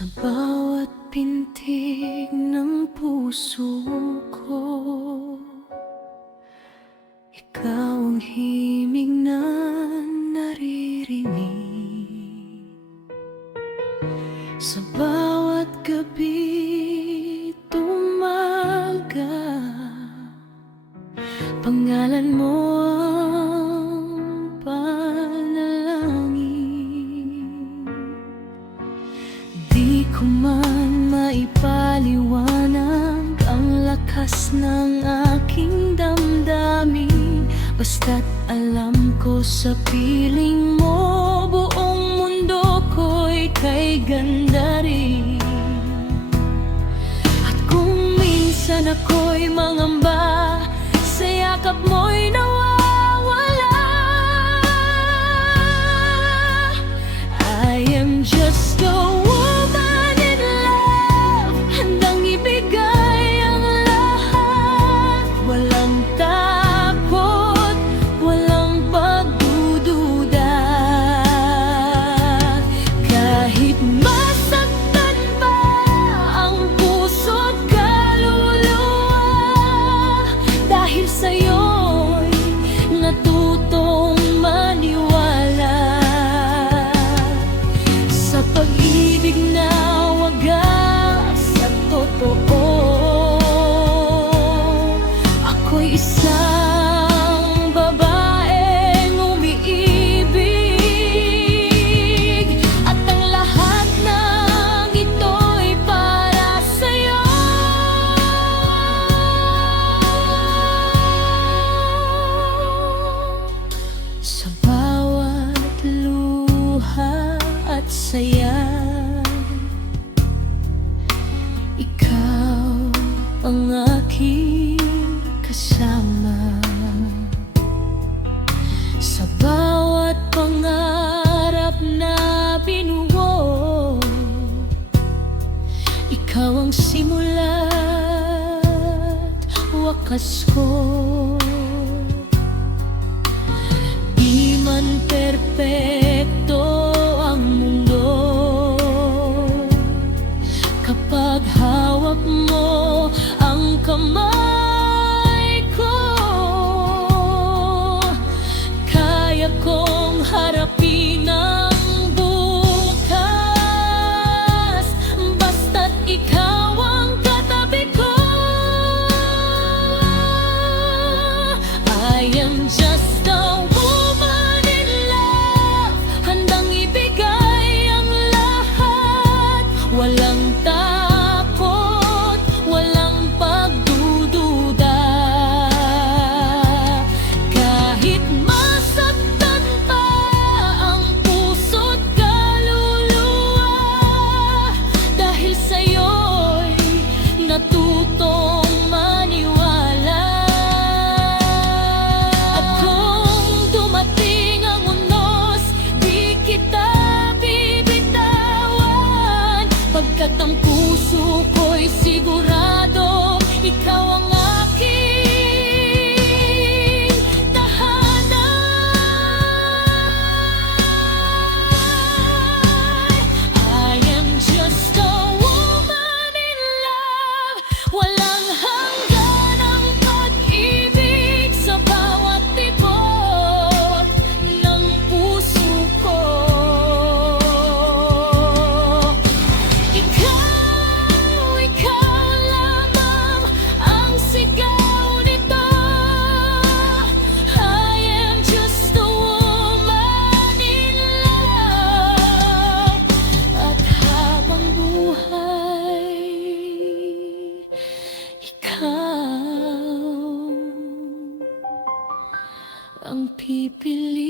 Sa bawat pintig ng puso ko, ikaw ang himig na naririnig. Sa bawat gabi tumaga, pangalan mo ang panalangin. Di ko man maipaliwanag ang lakas ng aking damdamin, basta't alam ko sa piling mo buong mundo ko'y kay ganda rin. At kung minsan ako'y mangamba, sa yakap mo'y nawawala. I am just a woman in love, handang ibigay ang lahat. Walang takot, walang pagdududa. Kahit masaktan pa ang puso't kaluluwa, dahil sa'yo'y natutong maniwala sa pag-ibig na wagas at totoo. Ako'y isang babaeng umiibig, at ang lahat ng ito'y para sa'yo. Sa bawat luha at saya, ikaw ang aking kasama. Sa bawat pangarap na binuo, ikaw ang simula't wakas ko. Di man perpekto ang mundo, kapag hawak mo ang kamay ko, kaya kong harapin ang bukas, basta't ikaw ang katabi ko. I am just a woman in love, handang ibigay ang lahat. Walang takot, walang pagdududa. Kahit masaktan pa ang puso't kaluluwa, dahil sa'yo'y natutong maniwala. At kung dumating ang unos, di kita bibitawan, pagkat ang puso ko'y sigurado ikaw ang aking tahanan. I am just a woman in love, walang hanggan ang pag-ibig sa bawat tibok ng puso ko. Ikaw lamang ang sigaw nito. I am just a woman in love. At habang buhay, ikaw ang pipili.